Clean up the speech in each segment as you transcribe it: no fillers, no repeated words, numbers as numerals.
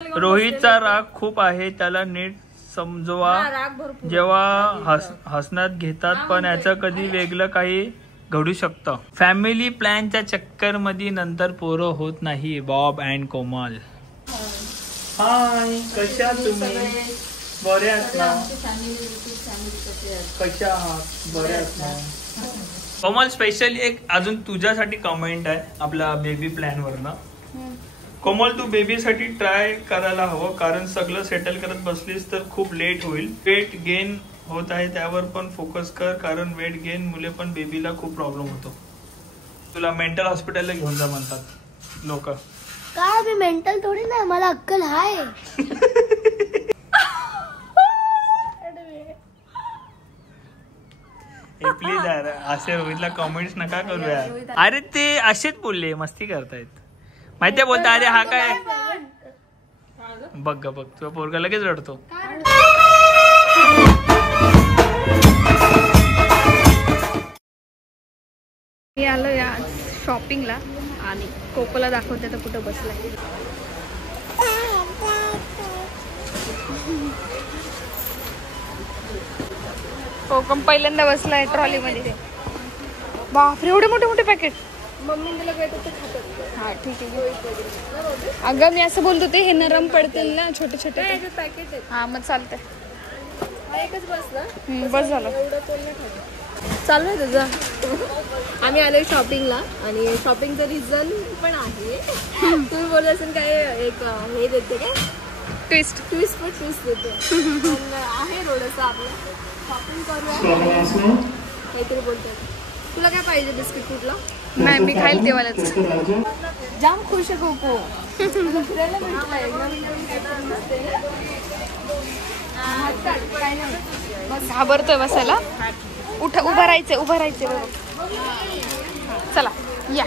रोहितचा राग खूप आहे, त्याला नीट समजवा. जेव्हा हसण्यात घेतात, पण याचं कधी वेगळं काही घडू शकतं. फॅमिली प्लॅनच्या चक्कर मध्ये नंतर पोरं होत नाही. बॉब अँड कोमल. हाय, कशा तुम्ही? बरे आहात ना? कशा आहात? बरे आहात ना? कोमल, स्पेशली एक अजून तुझ्यासाठी कमेंट आहे आपल्या बेबी प्लॅन वरनं. कोमल, तू बेबीसाठी ट्राय करायला हवं, कारण सगळं सेटल करत बसलीस तर खूप लेट होईल. वेट गेन होत आहे, त्यावर पण फोकस कर, कारण वेट गेन मुले पण बेबीला खूप प्रॉब्लेम होतो. तुला मेंटल हॉस्पिटलला घेऊन जा म्हणतात लोक. काय मी मेंटल थोडी ना, मला अक्कल आहे. प्लीज यार, असे रोहितला कमेंट्स नका करू यार. अरे ते असेच बोलले, मस्ती करतायत माहितीये. बोलता अरे हा काय बघ बघ, तुझा पोरगा लगेच रडतो. मी आलो या शॉपिंगला आणि कोकोला दाखवते तर कुठं बसलाय. कोकम पहिल्यांदा बसलाय ट्रॉली मध्ये. बापरे, एवढे मोठे मोठे पॅकेट. मम्मी तुला काय तर खातात. हा ठीक आहे. अगं मी असं बोलत होते, हे नरम पडतील ना छोटे छोटे पॅकेट आहेत. हा मग चालतंय. एकच बस ना, बस झालं. चालू आहे तुझं. आम्ही आलोय शॉपिंगला आणि शॉपिंगचं रिझन पण आहे. तुम्ही बोलत असेल काय एक हे देते काय, ट्विस्ट देते. पण आहे थोडंसं आपलं शॉपिंग करूया काहीतरी बोलतोय. तुला काय पाहिजे? बिस्किट कुठला? नाही, मी खाईल तेव्हाच. जाम खुश आहे कोको. फिरायला भेटलंय, नवीन नवीन काय नाही. घाबरतोय बसायला. उभं राहायचंय चला या.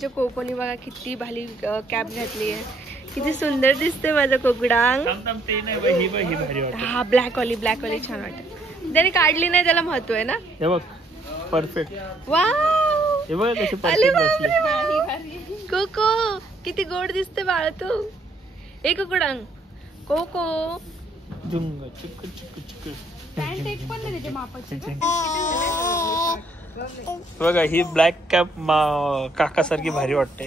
ये कोकोनी बघा किती भारी कॅप घातली आहे. किती सुंदर दिसते माझा कोकडांग. हा ब्लॅक वाली छान वाटत. त्याने काढली नाही, त्याला महत्व आहे ना. हे बघ, परफेक्ट. वाव, हे बघ कशी परफेक्ट बसली. कोको किती गोड दिसते बाळ तू. एक कुकुडांग कोको. जुंग चिक चिक चिक. पॅन्ट एक पण नाही मापाची. बघा, ही ब्लॅक कॅप काका सारखी भारी वाटते.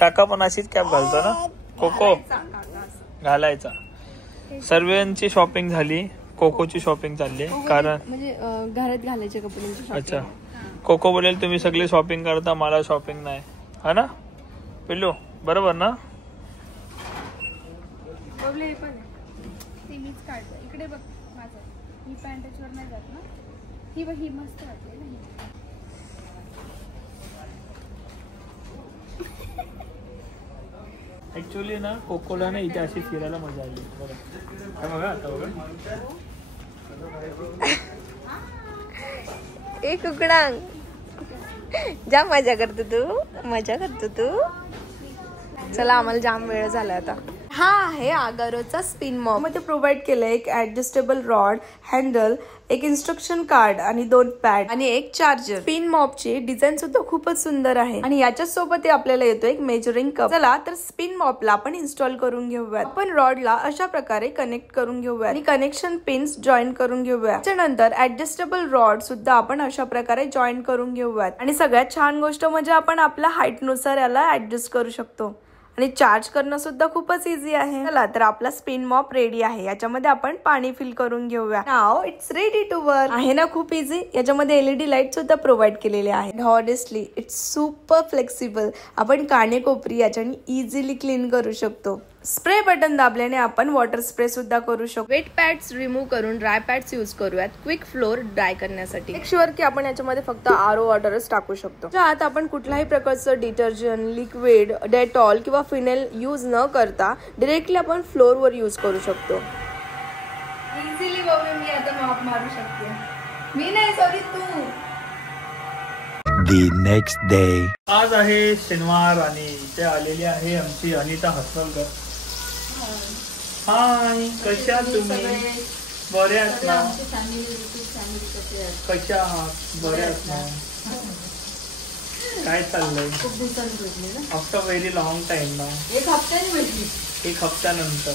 काका पण अशीच कॅप घालतो ना कोको, घालायचा. सर्वांची शॉपिंग झाली, कोकोची शॉपिंग चालली कारण म्हणजे घरात घालायचे कपड्यांची. अच्छा, कोको बोलेल तुम्ही सगळे शॉपिंग करता, मला शॉपिंग नाही, हा ना पिल्लू? बरोबर ना? इकडे बघ माझं, ही पॅन्ट त्याच्यावर नाही जात ना. ही बघ, ही मस्त वाटते ना. ऍक्च्युअली ना कोकोला ना इथे अशी फिरायला मजा आली. बघा आता बघा. एक कुकडांग, जाम मजा करतो तू. चला, आम्हाला जाम वेळ झाला आता. हा आहे आगारोचा स्पिन मॉप. मध्ये प्रोव्हाइड केलं एक ऍडजस्टेबल रॉड, हँडल, एक इन्स्ट्रक्शन कार्ड आणि 2 पॅड आणि एक चार्जर. स्पिन मॉपची डिझाईन सुद्धा खूपच सुंदर आहे आणि याच्या सोबत आपल्याला येतो एक मेजरिंग कप. चला तर स्पिन मॉपला आपण इन्स्टॉल करून घेऊयात. आपण रॉडला अशा प्रकारे कनेक्ट करून घेऊयात आणि कनेक्शन पिन्स जॉईन करून घेऊयात. त्यानंतर ऍडजस्टेबल रॉड सुद्धा आपण अशा प्रकारे जॉईन करून घेऊयात. आणि सगळ्यात छान गोष्ट म्हणजे आपण आपल्या हाईट नुसार याला ऍडजस्ट करू शकतो आणि चार्ज करणं सुद्धा खूपच इझी आहे. चला तर आपला स्पिन मॉप रेडी आहे. याच्यामध्ये आपण पाणी फिल करून घेऊया. नाव इट्स रेडी टू वर्क. आहे ना खूप इझी. याच्यामध्ये LED लाईट सुद्धा प्रोव्हाइड केलेले आहे. Honestly it's super flexible. आपण कानेकोपरी याच्याने इझिली क्लीन करू शकतो. स्प्रे बटन दाबल्याने आपण वॉटर स्प्रे सुद्धा करू शकतो. वेट पॅड्स रिमूव्ह करून ड्राय पॅड्स यूज करूयात क्विक फ्लोर ड्राय करण्यासाठी. मेक शुअर की आपण याच्यामध्ये फक्त RO वॉटरच टाकू शकतो. ज्यात आपण कुठल्याही प्रकारचं डिटर्जंट, लिक्विड, डेटॉल किंवा फिनेल यूज न करता डायरेक्टली आपण फ्लोर वर यूज करू शकतो. इझिली मी आता मॉप मारू शकते. मी नाही, सॉरी तू. The next day. आज आहे शनिवार आणि इथे आलेली आहे आमची अनिता हसवलकर. हाय, कशा तुम्ही? बरे आहात ना? कशा आहात? बरे आहात ना? काय चाललंय? आफ्टर व्हेरी लॉंग टाइम ना. एक हप्त्यानंतर.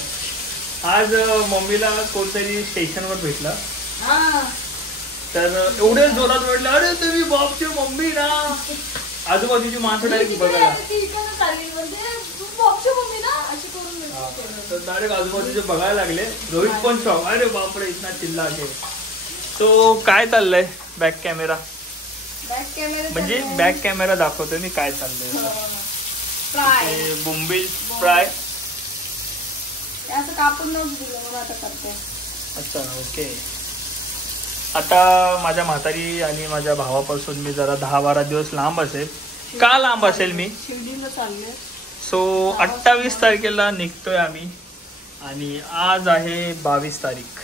आज मम्मीला कोणतरी स्टेशनवर भेटला, तर एवढे जोरात म्हटलं, अरे तुम्ही बॉबची मम्मी ना. आजूबाजूची माणसं डायरेक्ट बघायला, तर डायरेक्ट आजूबाजूचे बघायला लागले. रोहित पण शॉक, अरे बापरे इतना चिल्ला के. तो काय चाललंय? बॅक कॅमेरा म्हणजे बॅक कॅमेरा दाखवतोय मी काय चाललंय. बोंबील फ्राय असं कापून दिलं आता करते. अच्छा ओके. आता माझ्या म्हातारी आणि माझ्या भावापासून मी जरा 10-12 दिवस लांब असेल. का लांब असेल मी? शिर्डीला चालले. सो 28 तारखेला निघतोय आम्ही आणि आज आहे 22 तारीख.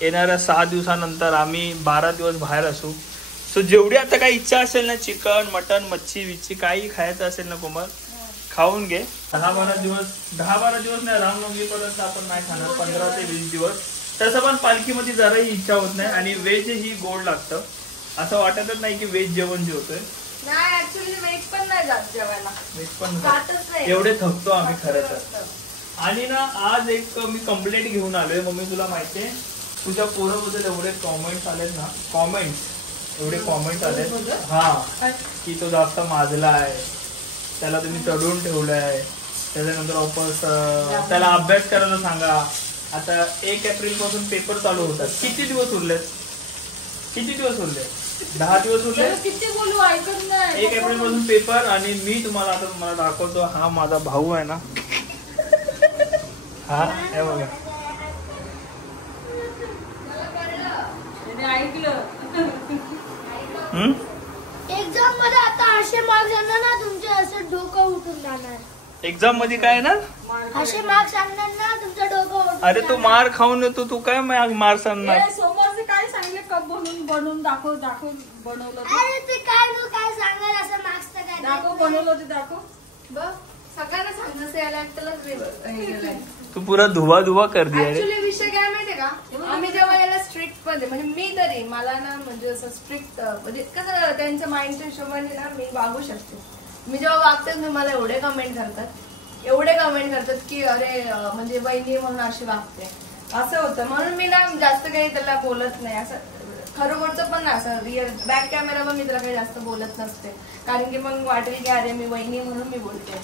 येणाऱ्या 6 दिवसानंतर आम्ही 12 दिवस बाहेर असू. सो जेवढी आता काही इच्छा असेल ना, चिकन मटन मच्छी विच्छी काही खायचं असेल ना कोमल, खाऊन घे. 10-12 दिवस नाही, रामनवमीपर्यंत आपण नाही खाणार. 15 ते 20 दिवस. तसं पण पालखीमध्ये जराही इच्छा होत नाही आणि व्हेज ही गोड लागतं. असं वाटतच नाही की व्हेज जेवण जेवतोय. नाही ऍक्च्युअली वेज पण नाही जात जेवायला. व्हेज पण एवढे थकतो आम्ही खरं तर. आणि ना आज एक मी कंप्लेंट घेऊन आलोय. मम्मी तुला माहितीये तुझ्या पोराबद्दल एवढे कॉमेंट्स आलेत ना, एवढे कॉमेंट आलेत. हा, की तो जास्त माजला आहे, त्याला तुम्ही चढवून ठेवलंय, त्याच्यानंतर वापस त्याला अभ्यास करायला सांगा. आता 1 एप्रिल पासून पेपर चालू होतात. किती दिवस उरलेत? 10 दिवस उरले. किती बोलू ऐकत नाही. 1 एप्रिल पासून पेपर. आणि मी तुम्हाला आता मला दाखवतो. हा माझा भाऊ आहे ना, हा हे बघा. एक्झाम मध्ये आता असे मार्क्स आणणार ना तुमचे, असं डोकं उठून जाणार. एक्झाम मध्ये काय ना असे मार्क्स आणणार ना तुमचं डोकं उठून. अरे तू मार खाऊन येतो, तू काय मार्क्स आणणार? सोमवारचे काय सांगितले, कप बनवून दाखव बनवलं. अरे ते काय सांगाल असं मार्क्स तर काय दाखव बनवलं ते दाखव. बघ सगळ्यांना सांगत यायला त्याला तू पुरा धुवा कर दिया रे. ऍक्च्युली विषय काय माहितीये का, आम्ही जेव्हा याला स्ट्रिक्ट मध्ये म्हणजे मी तरी मला ना म्हणजे असं स्ट्रिक्ट म्हणजे कसं त्यांच्या माइंडच्या हिशोबाने ना मी वागू शकते. मी जेव्हा वागते मी मला एवढे कमेंट करतात की अरे म्हणजे बहिणी म्हणून अशी वागते असं होतं. म्हणून मी ना जास्त काही त्याला बोलत नाही. असं खरोखरचं पण ना असं रिअल बॅक कॅमेरावर मी त्याला काही जास्त बोलत नसते. कारण की मग वाटेल की अरे मी बहिणी म्हणून मी बोलते,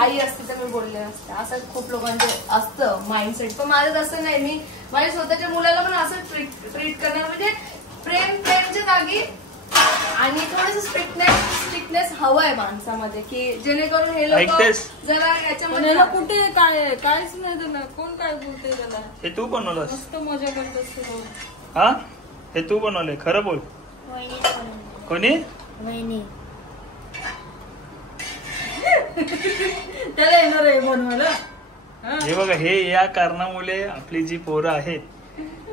आई असते तर मी बोलले नसते. असं खूप लोकांचं असतं माइंडसेट. पण माझं तसं नाही. मी माझ्या स्वतःच्या मुलाला पण असं ट्रीट करणार म्हणजे प्रेमच्या जागी आणि थोडंसं स्ट्रिक्टनेस हवंय माणसामध्ये की जेणेकरून हे लोक जरा याच्यामध्ये कुठे काय काहीच नाही त्याला. कोण काय बोलते त्याला? हे तू बनवलंस? मस्त मजा करत असतो. हा हे तू बनवलंय? खरं बोल. कोणी? वहिनी. त्याला येणार आहे बनवायला. हे बघा, हे या कारणामुळे आपली जी पोरं आहेत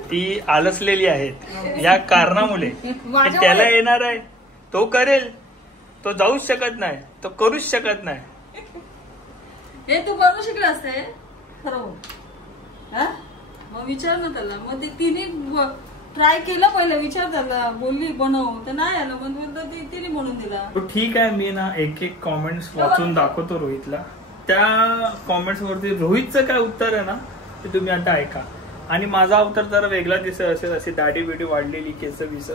ती आलसलेली आहेत. या कारणामुळे त्याला येणार आहे, तो करेल, तो जाऊच शकत नाही, तो करूच शकत नाही. हे तू बनवू शकला असते खरं. मग विचार ना त्याला. मग ते तिने ट्राय केलं पहिलं, विचार त्याला, बोलली बनव तर नाही आलं, मग तिने बनवून दिला. ठीक आहे. मी ना एक कॉमेंट्स वाचून दाखवतो रोहितला. त्या कॉमेंट्स वरती रोहितचं काय उत्तर आहे ना ते तुम्ही आता ऐका. आणि माझा उत्तर जरा वेगळा दिसत असेल. अशी दाढी बिडी वाढलेली, केस विस,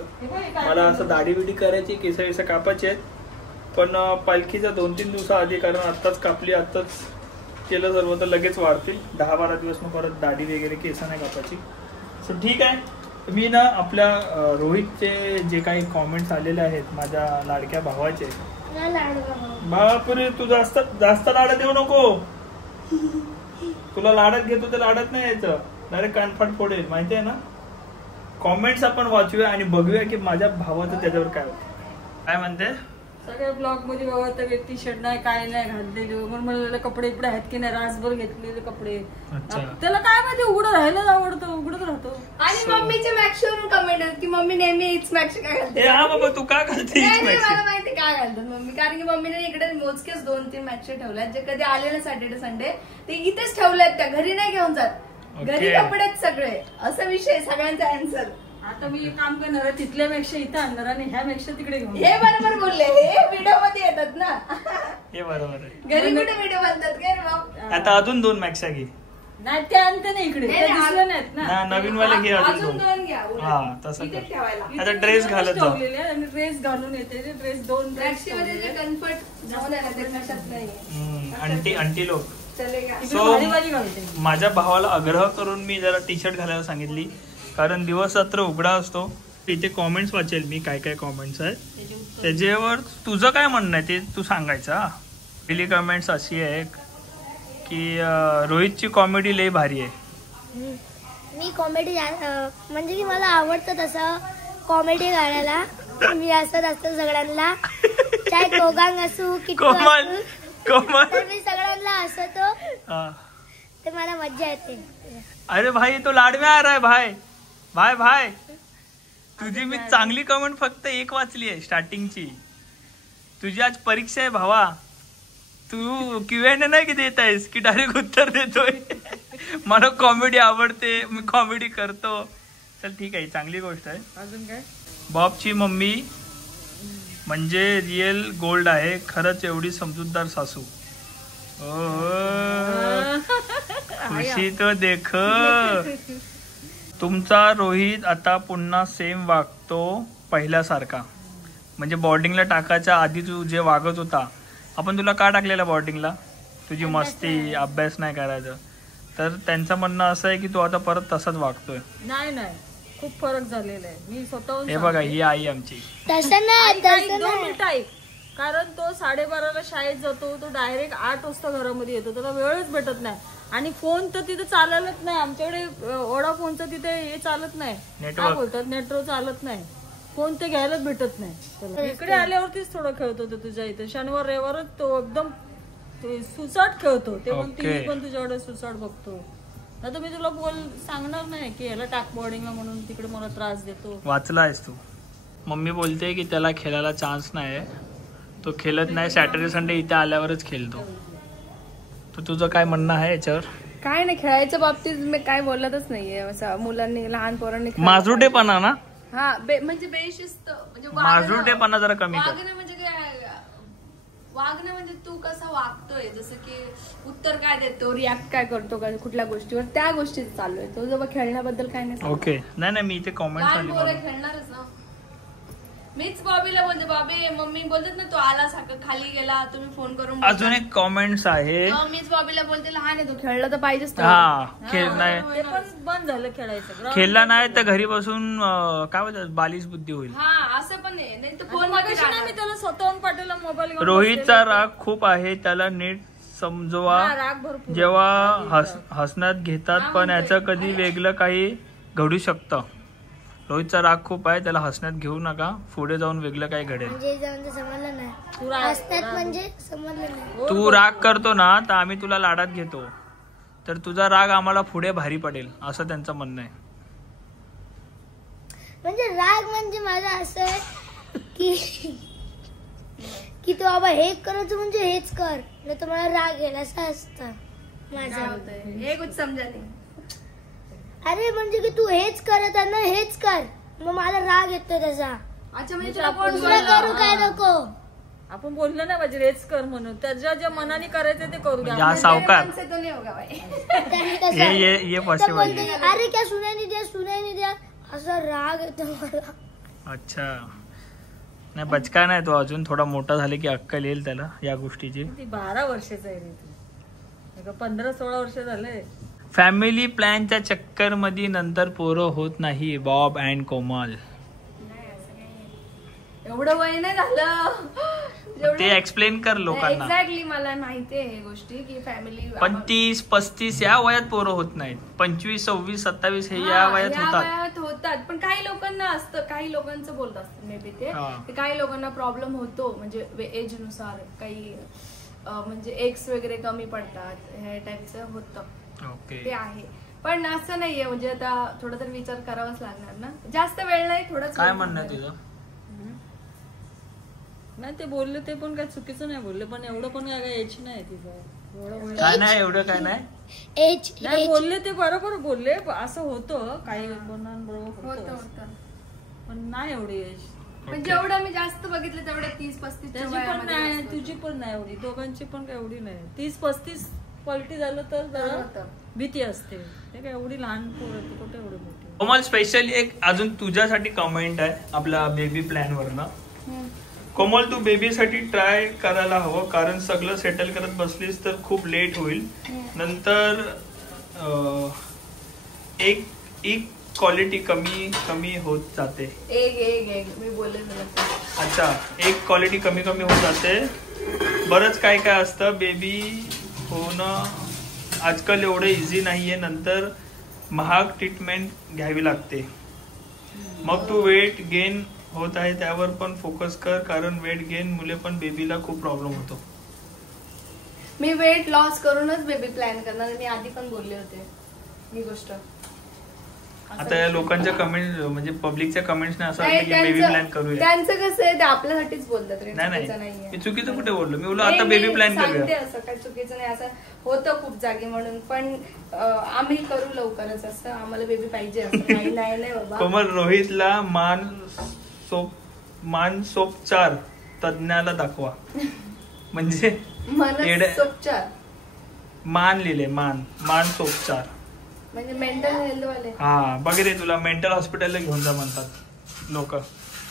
मला असं दाढी बिडी करायची, केस विस कापायचे आहेत. पण पालखीचा 2-3 दिवसाआधी, कारण आत्ताच कापली, आत्ताच केलं सर्व, तर लगेच वाढतील. 10-12 दिवस मग परत दाढी वगैरे केस नाही कापायची. सो ठीक आहे. मी ना आपल्या रोहितचे जे काही कॉमेंट्स आलेले आहेत माझ्या लाडक्या भावाचे. बापरे, तू जास्त लाडत देऊ नको. तुला लाडत घेतो तर लाडत नाही यायचं, डायरेक्ट कानफाट फोडेल, माहिती आहे ना. कॉमेंट्स आपण वाचूया आणि बघूया की माझ्या भावाचं त्याच्यावर काय होतं. काय म्हणते? सगळ्या ब्लॉग मध्ये बघा तर टी शर्ट नाही, काय नाही घातलेले, म्हणून कपडे इकडे आहेत की नाही, रासभर घेतलेले कपडे. त्याला काय माहिती, उघडं राहायलाच आवडतं, उघडच राहतो. आणि मम्मीचे मॅक्सवरून कमेंट आहेत की मम्मी नेहमी हीच मॅक्स काय घालते. हा बाबा, तू काय घालते? मला माहिती काय घालतात मम्मी, कारण की मम्मीने इकडे मोजकेच 2-3 मॅक्स ठेवल्यात जे कधी आले ना सॅटर्डे संडे ते इथेच ठेवल्यात, त्या घरी नाही घेऊन जात. घरी कपडेच सगळे असा विषय सगळ्यांचा आन्सर. आता मी एक काम करणार आहे, तिथल्यापेक्षा इथं आणणार आणि ह्यापेक्षा तिकडे घेऊन. हे बरोबर बोलले, हे व्हिडिओ मध्ये येतात ना. हे बरोबर आहे. घरी कुठे व्हिडिओ बनतात काय रे बाप. आता अजून 2 मॅक्सा घे. नाही ते आणते ना इकडे, ते दिसलं नाहीत ना. नवीन वाले घे अजून 2 घ्या. हा तसं इथे कर. ठेवायला. आता ड्रेस घालत जा. आणि ड्रेस घालून येते, ड्रेस 2 मॅक्सी मध्ये जे कम्फर्ट जाऊन आहे ना ते कशात नाही. अंटी लोक. चलेगा. सो माझ्या भावाला आग्रह करून मी जरा टी शर्ट घालायला सांगितली, कारण दिवस रात्र उघडा असतो. इथे कॉमेंट्स वाचेल मी, काय काय कॉमेंट्स आहेत त्याच्यावर तुझं काय म्हणणं आहे ते तू सांगायचं. पहिली कमेंट्स अशी आहे की रोहितची कॉमेडी लई भारी आहे. मी कॉमेडी म्हणजे की मला आवडतं तसं कॉमेडी करायला. मी असत असतं सगळ्यांना, चाहे कोगांग असू किट्टू असू, तर मी सगळ्यांना हसवतो, तर मला मज्जा येते. अरे भाई तो लाड में आ रहा है भाई. भाई भाई तुझी मी चांगली कमेंट फक्त एक वाचली आहे स्टार्टिंगची. तुझी आज परीक्षा आहे भावा, तू Q&A नाही की देत आहेस की डायरेक्ट उत्तर देतोय. मला कॉमेडी आवडते, मी कॉमेडी करतो. चल ठीक आहे, चांगली गोष्ट आहे. अजून काय. बॉबची मम्मी म्हणजे रिअल गोल्ड आहे, खरंच एवढी समजूतदार सासू. खुशी तो देख. तुमचा रोहित आता पुन्हा सेम वागतो पहिल्यासारखा. म्हणजे बोर्डिंगला टाकायच्या आधी तू जे वागत होता, आपण तुला का टाकलेला बोर्डिंगला, तुझी मस्ती, अभ्यास नाही करायचं, तर त्यांचं म्हणणं असं आहे की तू आता परत तसाच वागतोय. नाही नाही, खूप फरक झालेला आहे. मी स्वतःहून हे बघा, ही आई आमची. तसं नाही. कारण तो 12:30ला शाळेत जातो, तो डायरेक्ट 8 वाजता घरामध्ये येतो, त्याला वेळच भेटत नाही. आणि फोन तर तिथे चालतच नाही आमच्याकडे. वोडाफोनचं तिथे हे चालत नाही, काय बोलतात, नेटवर्क चालत नाही. फोन ते घ्यायलाच भेटत नाही. इकडे आल्यावरतीच थोडं खेळत होतो तुझ्या इथे. शनिवार रविवारच तो एकदम सुसाट खेळतो. ते पण टीव्ही पण तुझ्याकडे सुसाट बघतो. आता मी तुला सांगणार नाही की याला टाक बोर्डिंगला म्हणून, तिकडे मला त्रास देतो. वाचला आहेस तू. मम्मी बोलते की त्याला खेळायला चान्स नाही, तो खेळत नाही, सॅटर्डे संडे इथे आल्यावरच खेळतो. तर तुझं काय म्हणणं आहे याच्यावर. काय नाही, खेळायच्या बाबतीत मी काय बोलतच नाहीये. असं मुलांनी, लहान पोरांनी माजरुटेपणा ना. हा म्हणजे बेशिस्त, म्हणजे माजरुटेपणा जरा कमी कर. वागणं म्हणजे काय, वागणं म्हणजे तू कसं वागतोय, जसं की उत्तर काय देतो, रिॲक्ट काय करतो का कुठल्या गोष्टीवर, त्या गोष्टीच चालू आहे. तो जवळ खेळण्याबद्दल काय नाही. ओके. नाही मी इथे कॉमेंट आली खेळणारच ना. मीच बॉबीला बोलते, बॉबी मम्मी बोलतात ना, तो आला सारखं खाली गेला, तुम्ही फोन करून. अजून एक कॉमेंट्स आहे, मीच बॉबीला बोलते, लहान आहे तो, खेळला तर पाहिजेच. हा खेळ नाही, ते पण बंद झालं खेळायचं. खेळला नाही तर घरी बसून काय बोलतात, बालिश बुद्धी होईल. हा असं पण आहे. नाही तर फोन मी त्याला स्वतःहून पाठवला मोबाईल. रोहितचा राग खूप आहे, त्याला नीट समजवा. राग भरपूर. जेव्हा हसण्यात घेतात, पण याचं कधी वेगळं काही घडू शकतं. रोहितचा राग खूप आहे, त्याला हसण्यात घेऊ नका, पुढे जाऊन वेगळं काय घडेल. समजलं नाही, हसण्यात म्हणजे समजलं नाही. तू राग करतो ना, तर आम्ही तुला लाडात घेतो, तर तुझा राग आम्हाला पुढे भारी पडेल, असं त्यांचं म्हणणं आहे. म्हणजे राग म्हणजे माझा असं आहे की तू बाबा हे करायचं म्हणजे हेच कर, नाही तर मला राग येईल, असं असतं माझं. हे कुछ समजा नाही. अरे म्हणजे की तू हेच करत आहे ना, हेच कर, मग मला राग येतो त्याचा. अच्छा म्हणजे दुसरा करू काय नको. आपण बोललो ना पाहिजे हेच कर म्हणून, त्याच्या ज्या मनाने करायचं ते करू द्या. या सावकार ये पॉसिबल. अरे क्या सुनाई द्या असा राग येतो मला. अच्छा. नाही बचका नाही तो, अजून थोडा मोठा झाले की अक्कल येईल त्याला या गोष्टीची. ती 12 वर्षाचा आहे रे तू, 15-16 वर्ष झाले. फॅमिली प्लॅनच्या चक्कर मध्ये नंतर पोरं होत नाही. बॉब अँड कोमल. एवढं वय नाही झालं, ते एक्सप्लेन कर लोकांना. एक्झॅक्टली मला माहितीये हे गोष्टी की फॅमिली 35-35 या वयात पोरं होत नाहीत. 25, 26, 27 हे या वयात होतात. पण काही लोकांना असतं, काही लोकांचं बोलत असतं मे बी ते काही लोकांना प्रॉब्लेम होतो, म्हणजे एज नुसार काही म्हणजे एक्स वगैरे कमी पडतात, हे टाईपचं होतं. ते आहे, पण असं नाहीये. म्हणजे आता थोडा तरी विचार करावाच लागणार ना, जास्त वेळ नाही, थोडंच. काय म्हणणं तुझं. नाही ते बोलले ते पण काय चुकीचं नाही बोलले, पण एवढं पण काय एज नाही तिचं. काय नाही एवढं काय नाही. एज नाही बोलले ते बरोबर बोलले, असं होतं काही बरोबर होतं, पण नाही एवढी एज. पण जेवढं मी जास्त बघितलं तेवढं 30-35 त्याची पण नाही, तुझी पण नाही एवढी, दोघांची पण काय एवढी नाही. 30-35 पलटी झालं तर जरा भीती असते. ते काय एवढी लहान पोरं कुठे एवढी मोठी. कोमल स्पेशली एक अजून तुझ्यासाठी कमेंट आहे आपल्या बेबी प्लॅन वरनं. कोमल तू बेबीसाठी ट्राय करायला हवं, कारण सगळं सेटल करत बसलीस तर खूप लेट होईल. नंतर एक क्वालिटी कमी होत जाते. एक मी बोलले. अच्छा, एक क्वालिटी कमी होत जाते. बरंच काय असतं बेबी होणं आजकाल एवढं इझी नाहीये. नंतर महाग ट्रीटमेंट घ्यावी लागते. मग तू वेट गेन होत आहे त्यावर पण फोकस कर, कारण वेट गेन मुले पण बेबीला खूप प्रॉब्लेम होतो. मी वेट लॉस करूनच बेबी प्लॅन करणार. मी आधी पण बोलले होते ही गोष्ट. आता या लोकांच्या कमेंट म्हणजे पब्लिकच्या कमेंट्स असं वाटतं की बेबी प्लॅन करूया. त्यांचं कसं आहे ते आपल्यासाठीच बोलतात. नाही मी चुकीचं कुठे बोललो? मी बोललो आता बेबी प्लॅन करूया. असं काही चुकीचं नाही. असं होतं खूप जागी म्हणून, पण आम्ही करू लवकरच. असं आम्हाला बेबी पाहिजे असं नाही बाबा. कोमल रोहितला मानसोपचार तज्ञाला दाखवा. म्हणजे मनसोपचार मान लिहिले मानसोपचार म्हणजे मेंटल हेल्थ वाले. हा बघ रे, तुला मेंटल हॉस्पिटलला घेऊन जा म्हणतात लोक.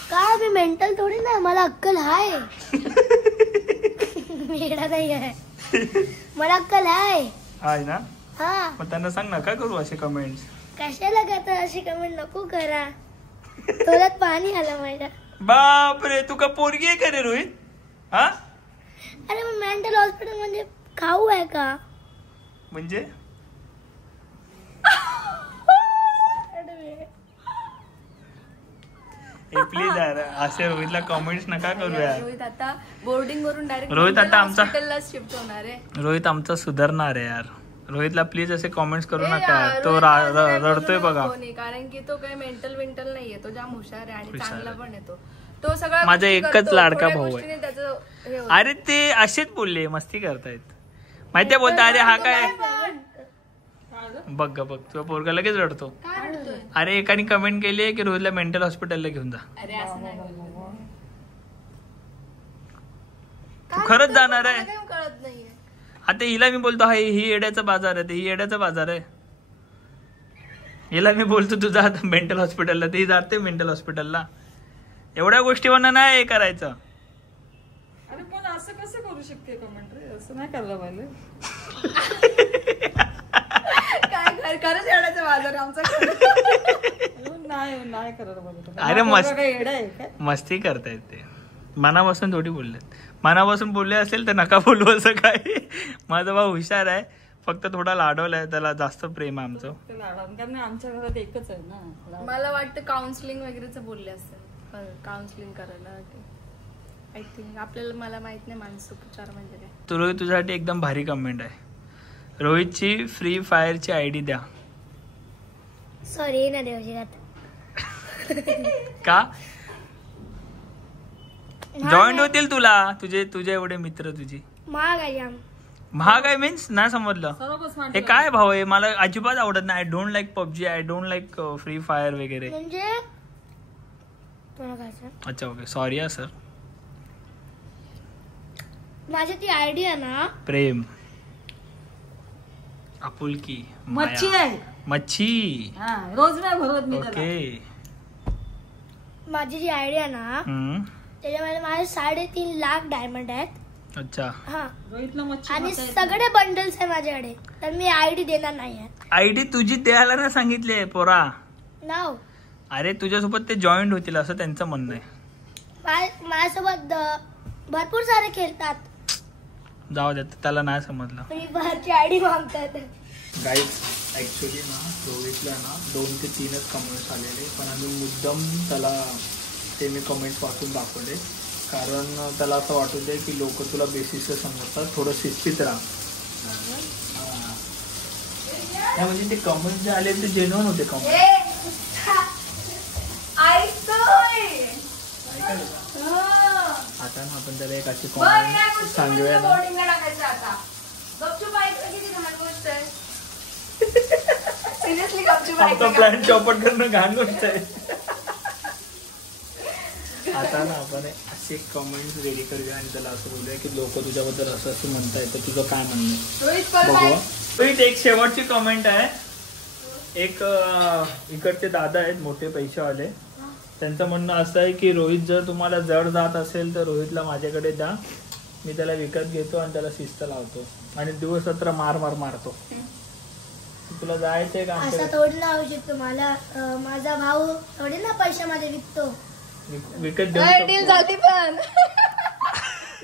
काय मी मेंटल थोडी नाही, मला अक्कल आहे. वेडा नाही आहे, मला अक्कल आहे ना. हा मग त्यांना सांग ना, काय करू असे कमेंट्स? कशाला करता अशी कमेंट? नको करा. तोल्यात पाणी आलं माझ्या. बापरे, तू का पोरगी आहे का रे रोहित? हा अरे मग मेंटल हॉस्पिटल म्हणजे खाऊ आहे का? म्हणजे प्लीज यार असे रोहितला कमेंट्स नका करूया. रोहित आता बोर्डिंग वरून डायरेक्ट रोहित आता आमचा शिफ्ट होणार आहे. रोहित आमचा सुधारणार आहे यार. रोहितला प्लीज असे कमेंट्स करू नका. तो रडतोय बघा. कारण की तो काही मेंटल नाहीये. तो जाम हुशार आहे आणि चांगला पण आहे. तो सगळा माझा एकच लाडका भाऊ आहे. अरे ते असेच बोलले, मस्ती करतायत माहितीये. बोलता अरे हा काय बघ तुझा पोरगा लगेच रडतो. अरे एकाने कमेंट केली की रोहितला मेंटल हॉस्पिटलला घेऊन जा. तू खरंच जाणार आहे? कळत नाहीये. आता हिला मी बोलतो हाय ही येड्याचा बाजार आहे, ही येड्याचा बाजार आहे. हिला मी बोलतो तू जा मेंटल हॉस्पिटलला, ती जाते मेंटल हॉस्पिटलला. एवढ्या गोष्टीवरनं नाही हे करायचं. अरे पण असं कसं करू शकते कमेंट रे? असं नाही करायला पाहिजे. काय खरंच येण्याचा बाजार आमचा. नाही करायला पाहिजे. अरे मस्ती करतायत ते, मनापासून थोडी बोललेत. मनापासून बोलले असेल तर नका बोलू असं काय. माझा भाऊ हुशार आहे, फक्त थोडा लाडवलाय, त्याला जास्त प्रेम आहे आमचं. कारण आमच्या घरात एकच आहे ना. मला वाटतं काउन्सिलिंग वगैरेच बोलले असेल. काउन्सिलिंग करायला आय थिंक. आपल्याला मला माहित नाही मानसोपचार म्हणजे काय. तू रोहित तुझ्यासाठी एकदम भारी कमेंट आहे. रोहितची फ्री फायरची आयडी द्या. सॉरी ना देवजी. का जॉईंट होतील तुला तुझे एवढे मित्र तुझी. महाग आहे जाम. महाग आहे मीन्स नाही समजलं. हे काय भाव आहे? मला अजिबात आवडत नाही. I don't like PUBG, I don't like free fire वगैरे. म्हणजे अच्छा ओके, सॉरी सर. माझी ती आयडिया ना प्रेम, आपुलकी, मच्छी आहे. मच्छी रोज नाही भरवत मी. ओके, माझी जी आयडिया ना त्याच्यामध्ये माझे 3.5 लाख डायमंड आहेत. अच्छा हा, रोहितला मच्छी आणि सगळे बंडल्स आहे माझ्याकडे. तर मी आयडी देणार नाही आहे. आयडी तुझी द्यायला ना सांगितले पोरा. नाव अरे तुझ्यासोबत ते जॉईंट होतील असं त्यांचं म्हणणं आहे. माझ्यासोबत भरपूर सारे खेळतात. जाऊ द्या, त्याला नाही समजलं. फ्री फायरची आयडी मागतात. गाईज ऍक्च्युली ना रोहितला ना 2 ते 3च कमेंट्स आलेले, पण आम्ही मुद्दाम त्याला ते मी कमेंट्स वाचून दाखवले, कारण त्याला असं वाटू दे की लोक तुला बेसिसवर समजतात, थोडं शिस्तीत राहा. म्हणजे ते कमेंट जे आले ते जेन्युइन होते कमेंट. आता ना आपण त्याला एक अशी कमेंट सांगूया ना. सिरियसली गपचूप ऐका. आमचा प्लॅन चौपट करणं घाण गोष्ट आहे. आता ना आपण असे कमेंट रेडी करूया आणि त्याला असं बोलूया की लोक तुझ्याबद्दल असं असं म्हणताय तर तुझं काय म्हणणं बघू. रोहित एक शेवटची कमेंट आहे. एक इकडचे दादा आहेत मोठे पैसेवाले, त्यांचं म्हणणं असं आहे की रोहित जर तुम्हाला जड जात असेल तर रोहितला माझ्याकडे द्या, मी त्याला विकत घेतो आणि त्याला शिस्त लावतो आणि दिवस रात्र मार मार मारतो. तुला जायचंय का? असं थोडी ना होऊ शकतो. मला माझा भाऊ थोडी ना पैशामध्ये विकतो. विकत देऊ डील झाली पण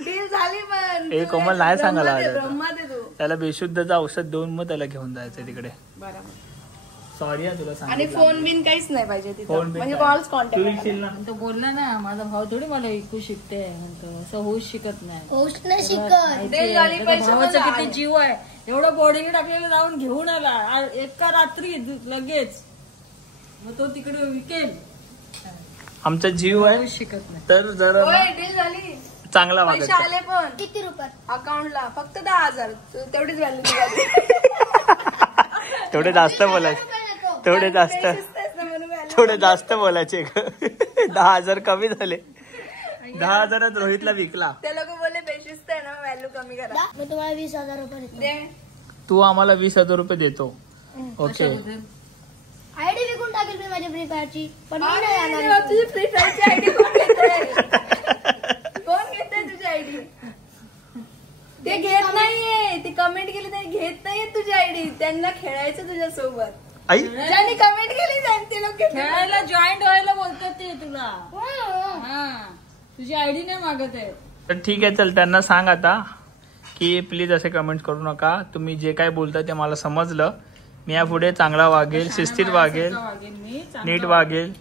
डील झाली पण हे कोमल नाही सांगायला ब्रह्मा दे तू. त्याला बेशुद्धचं औषध देऊन मग त्याला घेऊन जायचंय तिकडे. बरोबर. सॉरी तुला सांग. आणि फोन बिन काहीच नाही पाहिजे तिथं, फोन बिन म्हणजे काय? कॉल्स तू कॉन्टॅक्ट. विकशील ना? तो बोलला ना माझा भाऊ थोडी मला ऐकू शिकते म्हणतो, असं होऊच शिकत नाही. होऊच नाही शिकत. ते झाली पैसे भावाचा मला किती जीव आहे, एवढं बॉडीने टाकलेलं जाऊन घेऊन आला एका रात्री लगेच, मग तो तिकडे विकेल. आमचा जीव आहे होऊच शिकत नाही. तर जरा होय, डील झाली. चांगला पैसे वागायचा. आले पण किती रुपयात? अकाउंटला फक्त 10,000 तेवढीच व्हॅल्यू निघाली. तेवढे जास्त बोलायचे, तेवढे जास्त थोडे जास्त बोलायचे. 10,000 कमी झाले. 10,000 रोहितला विकला. ते लोक बोलले बेशिस्त आहे ना, व्हॅल्यू कमी करा. मी तुम्हाला 20,000 रुपये देतो. दे. तू आम्हाला 20,000 रुपये देतो. ओके. आयडी विकून टाकेल मी माझी फ्री फायरची, पण मी नाही येणार. तुझी फ्री फायरची आयडी कोण घेतोय? कोण घेतोय तुझी आयडी? ते घेत नाहीये. ती कमेंट केली तरी घेत नाहीये तुझी आयडी. त्यांना खेळायचं तुझ्या सोबत. आई ज्यांनी कमेंट केली ते लोक खेळायला जॉईंट व्हायला बोलतात ते तुला. हा, तुझी आयडी नाही मागत आहे. तर ठीक आहे, चल त्यांना सांग आता की प्लीज असे कमेंट करू नका. तुम्ही जे काय बोलताय ते मला समजलं. मी यापुढे चांगला वागेल, शिस्तीत वागेल, मी नीट वागेल.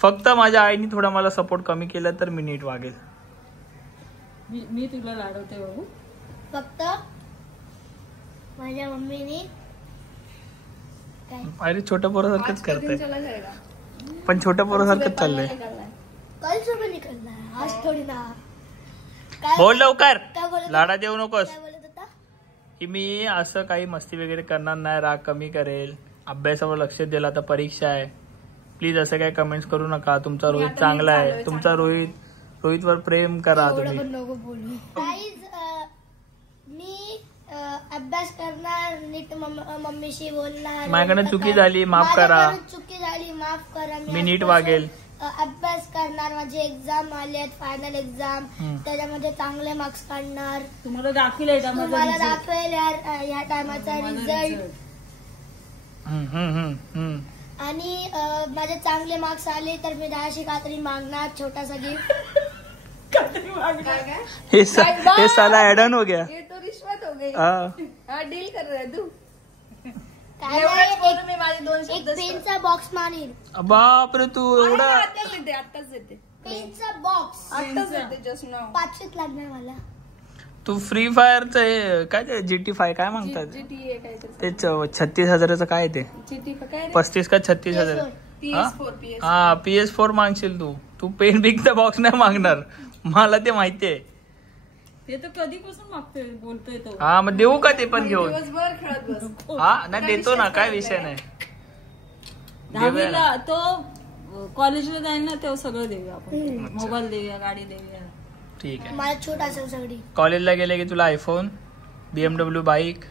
फक्त माझ्या आईने थोडा मला सपोर्ट कमी केला तर मी नीट वागेल. मी तुला लाडवते बाबू. फक्त माझ्या मम्मीने अरे छोट्या पोरासारखंच करताय, पण छोट्या पोरासारखंच चाललंय. कल सुबह निकलना है, आज थोड़ी ना. बोल लवकर, काय बोलत लाडा देऊ नकोस. काय बोलत होता? की मी असं काही मस्ती वगैरे करणार नाही, राग कमी करेल, अभ्यासावर लक्ष दिला. आता परीक्षा आहे. प्लीज असं काही कमेंट्स करू नका. तुमचा रोहित चांगला आहे. तुमचा रोहितवर प्रेम करा एवढं तुम्ही. पण नको बोलू. Guys, मी अभ्यास करणार, नीट मम्मीशी बोलणार. माझ्याकडनं चुकी झाली, माफ करा. माझ्याकडून चुकी झाली, माफ करा. मी नीट वागेल. अभ्यास करणार. माझे एक्झाम आले आहेत, फायनल एक्झाम. त्याच्यामध्ये चांगले मार्क्स काढणार. तुम्हाला दाखवेल तुम्हाला दाखवेल या टायमाचा रिझल्ट. आणि माझे चांगले मार्क्स आले तर मी 10शी काहीतरी मागणार, छोटासा गिफ्ट. हे साला ऍडन हो गया. ये तो रिश्वत हो गई. हाँ. हा, डील कर रहा है तू. काय एवढंच नाही, बोलून मी माझे 2 एक शब्द पेनचा बॉक्स मागील. बापरे, तू एवढा आत्ताच देते पेनचा बॉक्स आत्ताच देते जस्ट नाव. 500 लागणार मला. तू फ्री फायरचं हे काय ते GT5 काय म्हणतात GTA काहीतरी. ते 36,000चं काय ते GTA काय 35 का 36,000? PS4 हा, PS4 मागशील तू पेन बिगचा बॉक्स नाही मागणार, मला ते माहितीये. ते तर कधीपासून मागतोय बोलतोय तो. हा, मग देऊ का ते पण घेऊन? दिवसभर खेळत बस. हा नाही, देतो ना, काय विषय नाही. 10वीला तो कॉलेजला जाईल ना तेव्हा सगळं देऊया आपण. मोबाईल देऊया, गाडी देऊया. ठीक आहे. मला छोटा असेल सगळी. कॉलेजला गेले की तुला आयफोन, BMW बाईक.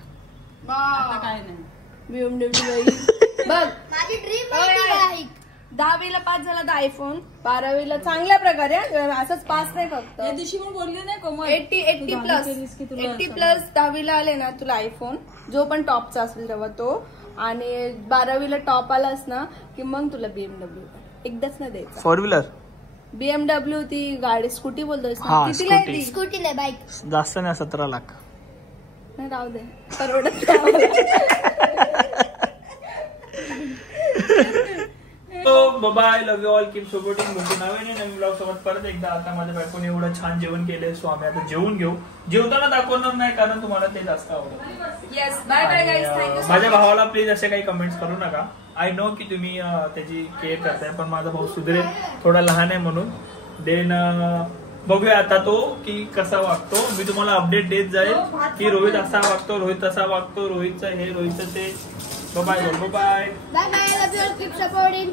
आता काय नाही. BMW बघ. माझी ड्रीम आहे. 10वीला पास झाला तर आयफोन, 12वीला चांगल्या प्रकारे असंच पास नाही फक्त. त्या दिवशी पण बोलली नाही कोमल. 80 प्लस 10वीला आले ना तुला आयफोन, जो पण टॉपचा असेल तेव्हा तो. आणि 12वीला टॉप आलास ना की मग तुला BMW. एकदाच ना द्यायचं. 4 व्हीलर BMW, ती गाडी स्कूटी बोलतोयस हा, ना, कितीला आहे स्कूटी. ती? स्कूटी नाही, बाईक. जास्त नाही, 17 लाख. नाही, राहू दे, परवडत नाही. Bye, love you all, keep supporting. भेटू नवीन ब्लॉग सोबत परत एकदा. आता माझ्या बायकोने एवढं छान जेवण केलंय, सो आम्ही आता जेवून घेऊ. जेवताना दाखवणार नाही कारण तुम्हाला ते जास्त आवडतं. Yes, bye bye guys, thank you. माझ्या भावाला प्लीज असे काही कमेंट्स करू नका. आय नो की तुम्ही त्याची केअर करताय, पण माझा भाऊ सुधरेल, थोडा लहान आहे म्हणून. देन बघूया आता तो की कसा वागतो. मी तुम्हाला अपडेट देत जाईल की रोहित असा वागतो, रोहित तसा वागतो, रोहितचं हे, रोहितचं ते. Bye bye. Bye bye. Love you all. Keep supporting.